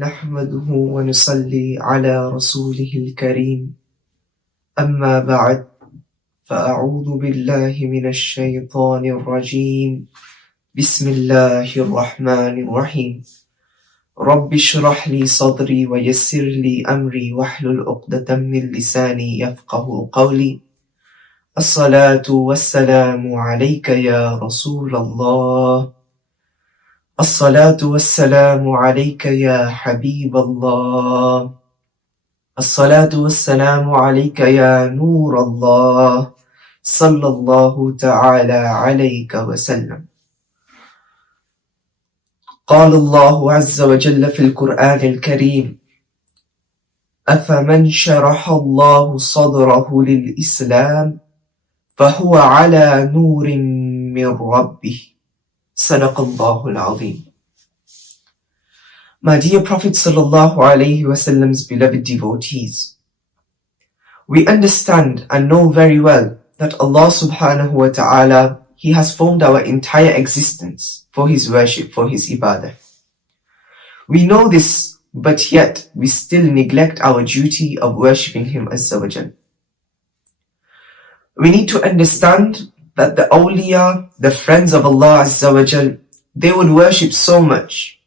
نحمده ونصلي على رسوله الكريم أما بعد فأعوذ بالله من الشيطان الرجيم بسم الله الرحمن الرحيم رب اشرح لي صدري ويسر لي أمري واحلل عقدة من لساني يفقه قولي الصلاة والسلام عليك يا رسول الله الصلاة والسلام عليك يا حبيب الله الصلاة والسلام عليك يا نور الله صلى الله تعالى عليك وسلم. قال الله عز وجل في القرآن الكريم أفمن شرح الله صدره للإسلام فهو على نور من ربه صدق الله العظيم. My dear Prophet sallallahu alaihi wasallam's beloved devotees, we understand and know very well that Allah subhanahu wa ta'ala, He has formed our entire existence for His worship, for His ibadah. We know this, but yet we still neglect our duty of worshipping Him azza wa jal. We need to understand that the awliya, the friends of Allah azza wa jal, they would worship so much.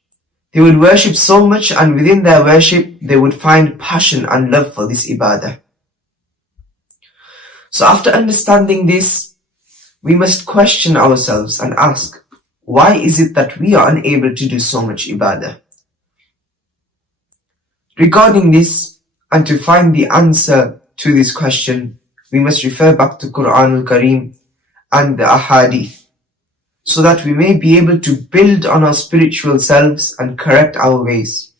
They would worship so much, and within their worship, they would find passion and love for this ibadah. So after understanding this, we must question ourselves and ask, why is it that we are unable to do so much ibadah? Regarding this, and to find the answer to this question, we must refer back to Quran al-Kareem and the ahadith, so that we may be able to build on our spiritual selves and correct our ways.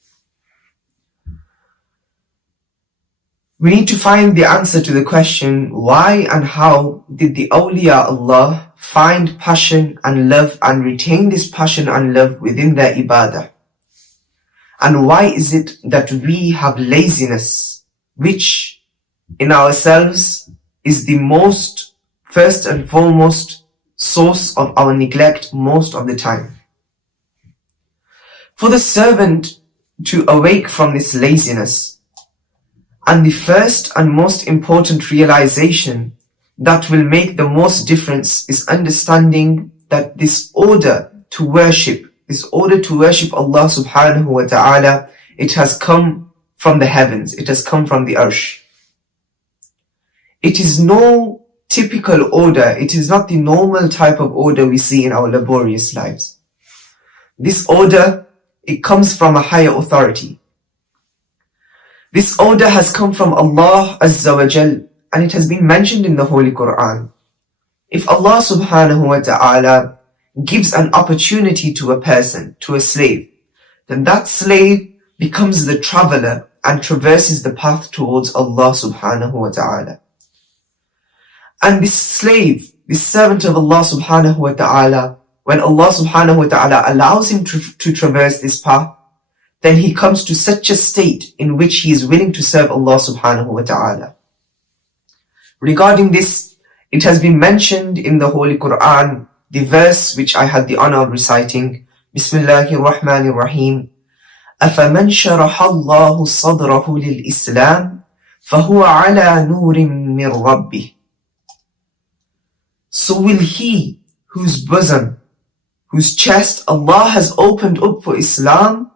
We need to find the answer to the question, why and how did the awliya Allah find passion and love and retain this passion and love within their ibadah? And why is it that we have laziness, which in ourselves is the most first and foremost source of our neglect most of the time? For the servant to awake from this laziness, and the first and most important realization that will make the most difference is understanding that this order to worship Allah subhanahu wa ta'ala, it has come from the heavens, it has come from the arsh. It is no typical order, it is not the normal type of order we see in our laborious lives. This order, it comes from a higher authority. This order has come from Allah azza wa jal, and it has been mentioned in the Holy Quran. If Allah subhanahu wa ta'ala gives an opportunity to a person, to a slave, then that slave becomes the traveler and traverses the path towards Allah subhanahu wa ta'ala. And this slave, this servant of Allah subhanahu wa ta'ala, when Allah subhanahu wa ta'ala allows him to traverse this path, then he comes to such a state in which he is willing to serve Allah subhanahu wa ta'ala. Regarding this, it has been mentioned in the Holy Quran, the verse which I had the honor of reciting, Bismillahir Rahmanir Rahim, أَفَمَنْ شَرَحَ اللَّهُ صَدْرَهُ لِلْإِسْلَامِ فَهُوَ عَلَى نُورٍ مِّن رَبِّهِ. So will he whose bosom, whose chest Allah has opened up for Islam,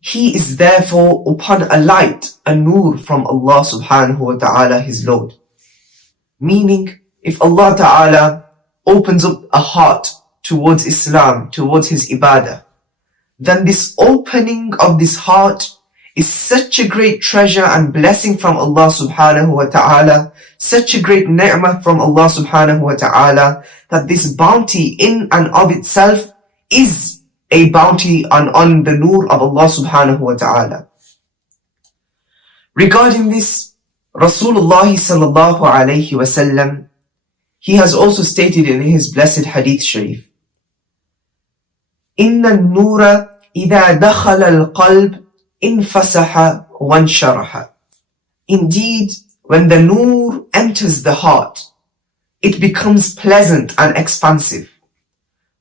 he is therefore upon a light, a nur from Allah subhanahu wa ta'ala, his Lord. Meaning, if Allah ta'ala opens up a heart towards Islam, towards his ibadah, then this opening of this heart is such a great treasure and blessing from Allah subhanahu wa ta'ala, such a great ni'mah from Allah subhanahu wa ta'ala, that this bounty in and of itself is a bounty on the nur of Allah subhanahu wa ta'ala. Regarding this, Rasulullah sallallahu alayhi wasallam, he has also stated in his blessed hadith sharif, إِنَّ النُّورَ إِذَا دَخَلَ الْقَلْبِ انفسح وانشرح. Indeed, when the nur enters the heart, it becomes pleasant and expansive.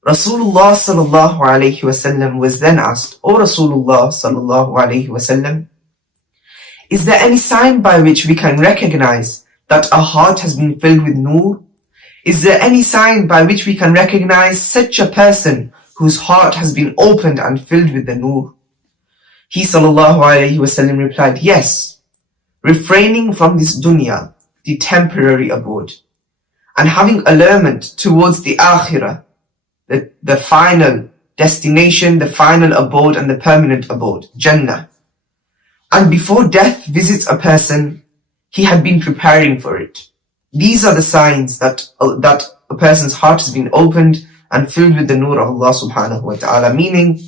Rasulullah sallallahu alayhi wasallam was then asked, O Rasulullah sallallahu alayhi wasallam, is there any sign by which we can recognize that our heart has been filled with Noor? Is there any sign by which we can recognize such a person whose heart has been opened and filled with the Noor? He sallallahu alayhi wasallam replied, yes, refraining from this dunya, the temporary abode, and having allurement towards the akhirah, the final destination, the final abode and the permanent abode, Jannah. And before death visits a person, he had been preparing for it. These are the signs that a person's heart has been opened and filled with the Noor of Allah subhanahu wa ta'ala. Meaning,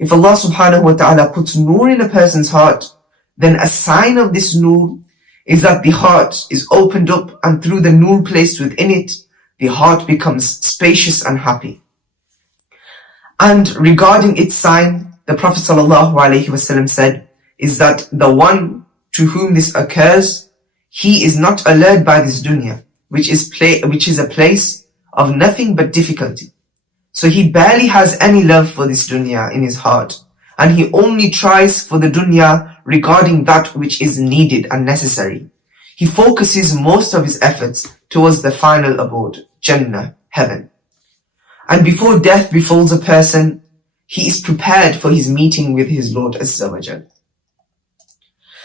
if Allah subhanahu wa ta'ala puts Noor in a person's heart, then a sign of this Noor is that the heart is opened up, and through the Noor placed within it, the heart becomes spacious and happy. And regarding its sign, the Prophet sallallahu alaihi wasallam said, is that the one to whom this occurs, he is not allured by this dunya, which is a place of nothing but difficulty. So he barely has any love for this dunya in his heart, and he only tries for the dunya regarding that which is needed and necessary. He focuses most of his efforts towards the final abode, Jannah, heaven. And before death befalls a person, he is prepared for his meeting with his Lord Azza wa Jal.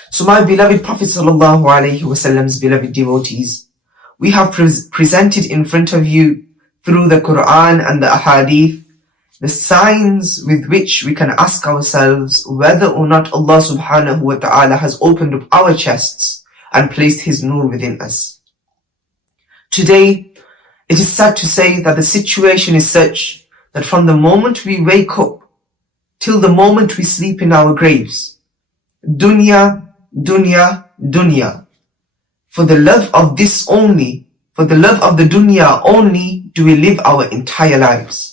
So my beloved Prophet sallallahu alaihi wasallam's beloved devotees, we have presented in front of you through the Quran and the Ahadith the signs with which we can ask ourselves whether or not Allah subhanahu wa ta'ala has opened up our chests and placed His Noor within us. Today, it is sad to say that the situation is such that from the moment we wake up till the moment we sleep in our graves, dunya, dunya, dunya. For the love of this only, for the love of the dunya only do we live our entire lives.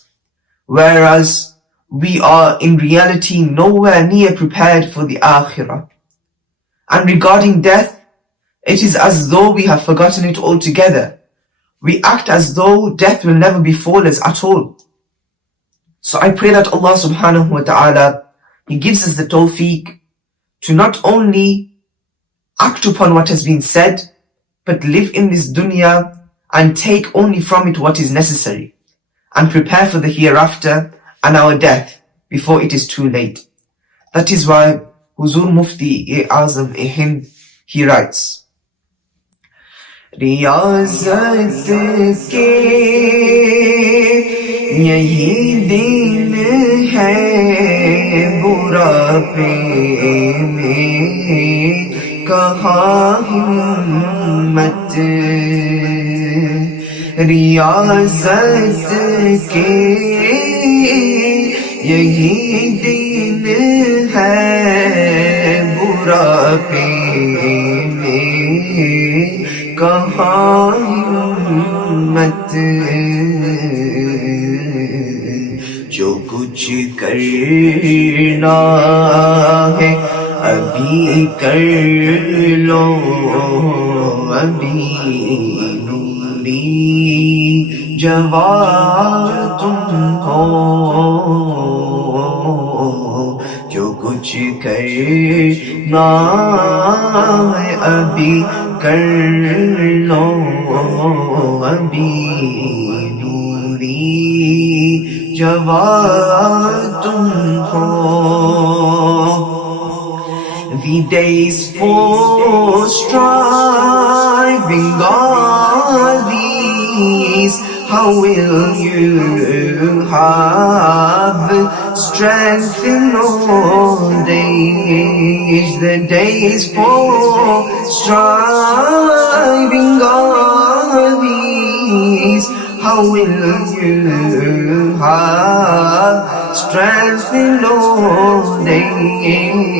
Whereas we are in reality nowhere near prepared for the akhirah. And regarding death, it is as though we have forgotten it altogether. We act as though death will never befall us at all. So I pray that Allah subhanahu wa ta'ala, He gives us the tawfiq to not only act upon what has been said, but live in this dunya and take only from it what is necessary, and prepare for the hereafter and our death before it is too late. That is why Huzur Mufti Azam Hind, he writes, रियाज़त के यही दिन है बुढ़ापे में कहाँ हिम्मत रियाज़त के यही दिन है बुढ़ापे में कहाँ हिम्मत जो कुछ करना है अभी कर लो अभी नूरी जवान तुम हो जो कुछ करना है अभी कर लो अभी नूरी जवान तुम हो The days for striving are these. How will you have strength in old age? The days for striving are these. How will you have strength in old age?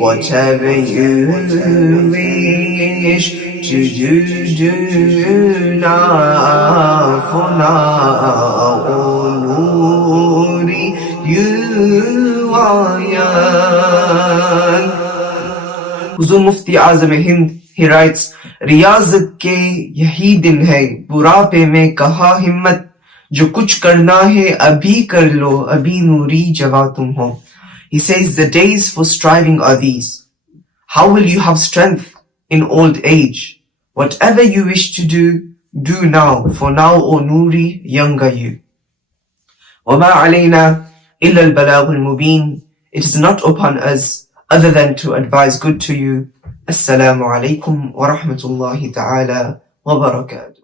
Whatever you wish to do now. For now, oh Noorie, you are young. Huzur Mufti Azam Hind, he writes, रियाज़त के यही दिन है बुढ़ापे में कहाँ हिम्मत जो कुछ करना है अभी कर लो, अभी नूरी जवा तुम हो. He says the days for striving are these. How will you have strength in old age? Whatever you wish to do, do now, for now, O Noorie, young are you. وَمَا عَلَيْنَا إِلَّا الْبَلَاغُ الْمُبِينَ. It is not upon us other than to advise good to you. Assalamu alaikum wa rahmatullahi ta'ala wa barakatuh.